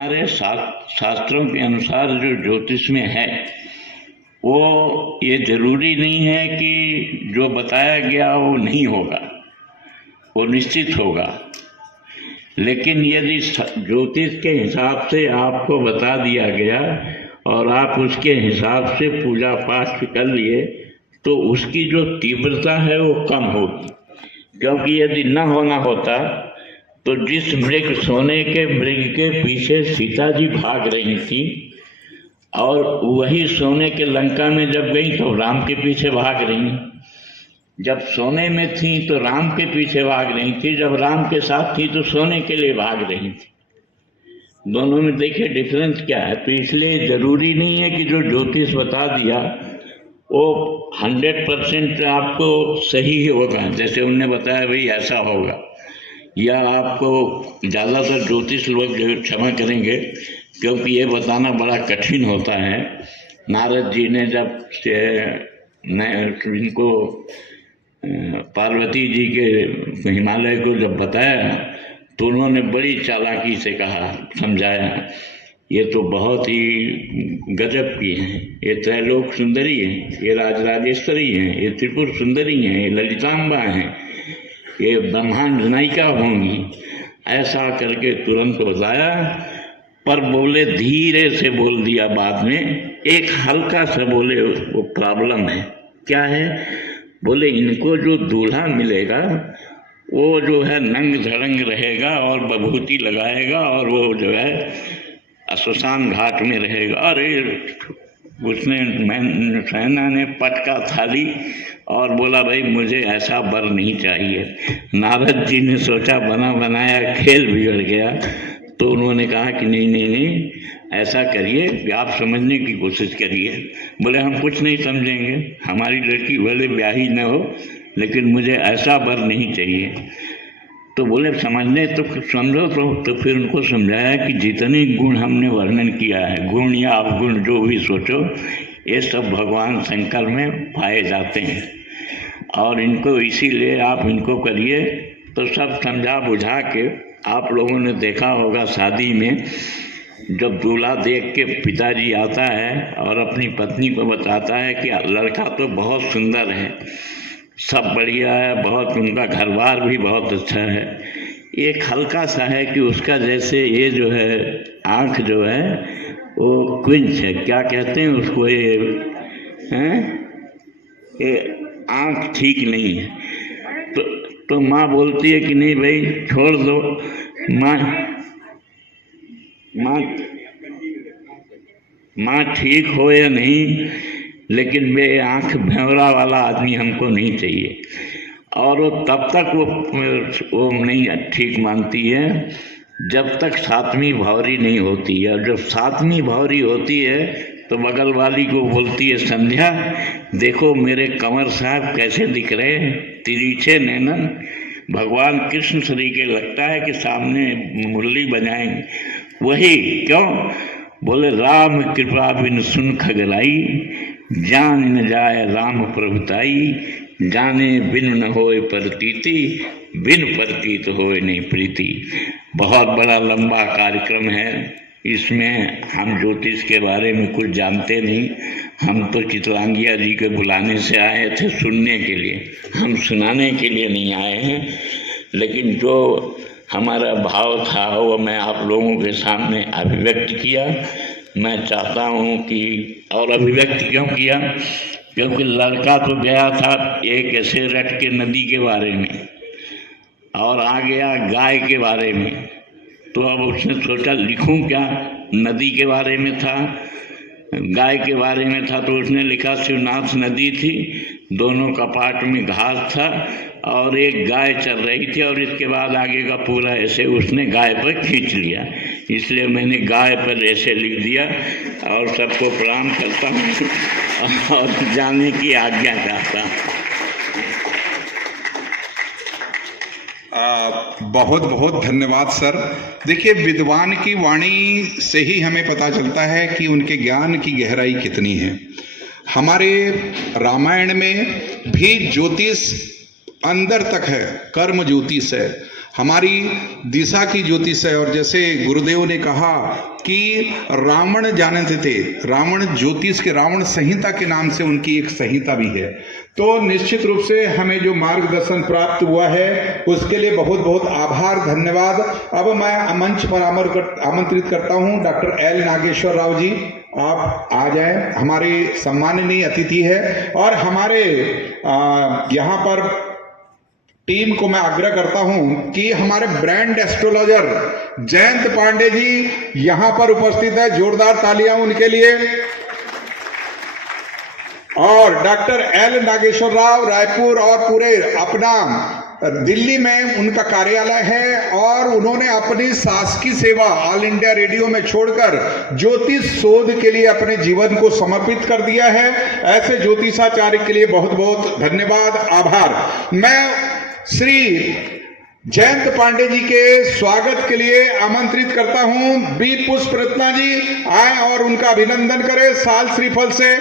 हमारे शास्त्रों के अनुसार जो ज्योतिष में है वो ये जरूरी नहीं है कि जो बताया गया वो नहीं होगा, वो निश्चित होगा। लेकिन यदि ज्योतिष के हिसाब से आपको बता दिया गया और आप उसके हिसाब से पूजा पाठ कर लिए तो उसकी जो तीव्रता है वो कम होगी। क्योंकि यदि न होना होता तो जिस मृग सोने के मृग के पीछे सीता जी भाग रही थी और वही सोने के लंका में जब गई तो राम के पीछे भाग रही, जब सोने में थी तो राम के पीछे भाग रही थी, जब राम के साथ थी तो सोने के लिए भाग रही थी। दोनों में देखिए डिफरेंस क्या है। तो इसलिए जरूरी नहीं है कि जो ज्योतिष बता दिया वो 100% आपको सही ही होगा, जैसे उनने बताया भाई ऐसा होगा। या आपको ज़्यादातर ज्योतिष लोग जो क्षमा करेंगे क्योंकि ये बताना बड़ा कठिन होता है। नारद जी ने जब इनको पार्वती जी के हिमालय को जब बताया तो उन्होंने बड़ी चालाकी से कहा, समझाया, ये तो बहुत ही गजब की हैं, ये त्रैलोक सुंदरी हैं, ये राजराजेश्वरी हैं, ये त्रिपुर सुंदरी हैं, ये ललितांबा हैं, ये ब्रह्मांड नायिका होंगी, ऐसा करके तुरंत बताया। पर बोले धीरे से बोल दिया, बाद में एक हल्का सा बोले वो प्रॉब्लम है। क्या है? बोले इनको जो दूल्हा मिलेगा वो जो है नंग धड़ंग रहेगा और बभूति लगाएगा और वो जो है श्मशान घाट में रहेगा। अरे उसने सेना ने पटका थाली और बोला भाई मुझे ऐसा वर नहीं चाहिए। नारद जी ने सोचा बना बनाया खेल बिगड़ गया, तो उन्होंने कहा कि नहीं नहीं नहीं, ऐसा करिए कि आप समझने की कोशिश करिए। बोले हम कुछ नहीं समझेंगे, हमारी लड़की भले ब्याही न हो लेकिन मुझे ऐसा वर नहीं चाहिए। तो बोले समझने तो समझो। तो फिर उनको समझाया कि जितने गुण हमने वर्णन किया है, गुण या अवगुण जो भी सोचो, ये सब भगवान शंकर में पाए जाते हैं और इनको इसीलिए आप इनको करिए। तो सब समझा बुझा के आप लोगों ने देखा होगा शादी में जब दूल्हा देख के पिताजी आता है और अपनी पत्नी को बताता है कि लड़का तो बहुत सुंदर है, सब बढ़िया है, बहुत उनका घर बार भी बहुत अच्छा है। एक हल्का सा है कि उसका जैसे ये जो है आँख जो है वो क्विंच है, क्या कहते हैं उसको, ये आँख ठीक नहीं है। तो माँ बोलती है कि नहीं भाई छोड़ दो। माँ ठीक हो या नहीं, लेकिन वे आँख भंवरा वाला आदमी हमको नहीं चाहिए। और वो तब तक वो नहीं ठीक मानती है जब तक सातवीं भौरी नहीं होती है। और जब सातवीं भौरी होती है तो बगल वाली को बोलती है, संध्या देखो मेरे कंवर साहब कैसे दिख रहे हैं, तिरछे नैनन, भगवान कृष्ण श्री के लगता है कि सामने मुरली बजाएंगे। वही क्यों? बोले राम कृपा बिन सुन खगलाई, जान न जाए राम प्रभुताई, जाने बिन न होए प्रतीति, बिन प्रतीत होए नहीं प्रीति। बहुत बड़ा लंबा कार्यक्रम है, इसमें हम ज्योतिष के बारे में कुछ जानते नहीं। हम तो चितलांगिया जी के बुलाने से आए थे सुनने के लिए, हम सुनाने के लिए नहीं आए हैं। लेकिन जो हमारा भाव था वो मैं आप लोगों के सामने अभिव्यक्त किया। मैं चाहता हूँ कि, और अभिव्यक्त क्यों किया, क्योंकि लड़का तो गया था एक ऐसे रट के नदी के बारे में और आ गया गाय के बारे में। तो अब उसने सोचा लिखूं क्या, नदी के बारे में था, गाय के बारे में था, तो उसने लिखा शिवनाथ नदी थी, दोनों कपाट में घास था और एक गाय चल रही थी, और इसके बाद आगे का पूरा ऐसे उसने गाय पर खींच लिया। इसलिए मैंने गाय पर ऐसे लिख दिया और सबको प्रणाम करता हूँ और जाने की आज्ञा चाहता हूँ। बहुत बहुत धन्यवाद सर। देखिए विद्वान की वाणी से ही हमें पता चलता है कि उनके ज्ञान की गहराई कितनी है। हमारे रामायण में भी ज्योतिष अंदर तक है, कर्म ज्योतिष है। हमारी दिशा की ज्योतिष है। और जैसे गुरुदेव ने कहा कि रावण जानते थे, रावण ज्योतिष के रावण संहिता के नाम से उनकी एक संहिता भी है। तो निश्चित रूप से हमें जो मार्गदर्शन प्राप्त हुआ है उसके लिए बहुत बहुत आभार, धन्यवाद। अब मैं मंच पर आमंत्रित करता हूं डॉक्टर एल नागेश्वर राव जी, आप आ जाएं। हमारे सम्माननीय अतिथि है और हमारे यहाँ पर टीम को मैं आग्रह करता हूं कि हमारे ब्रांड एस्ट्रोलॉजर जयंत पांडे जी यहां पर उपस्थित है, जोरदार तालियां उनके लिए। और डॉक्टर एल नागेश्वर राव रायपुर और पूरे अपना दिल्ली में उनका कार्यालय है और उन्होंने अपनी शासकीय सेवा ऑल इंडिया रेडियो में छोड़कर ज्योतिष शोध के लिए अपने जीवन को समर्पित कर दिया है। ऐसे ज्योतिषाचार्य के लिए बहुत बहुत धन्यवाद, आभार। मैं श्री जयंत पांडे जी के स्वागत के लिए आमंत्रित करता हूं। बी पुष्प रत्ना जी आए और उनका अभिनंदन करें साल श्रीफल से।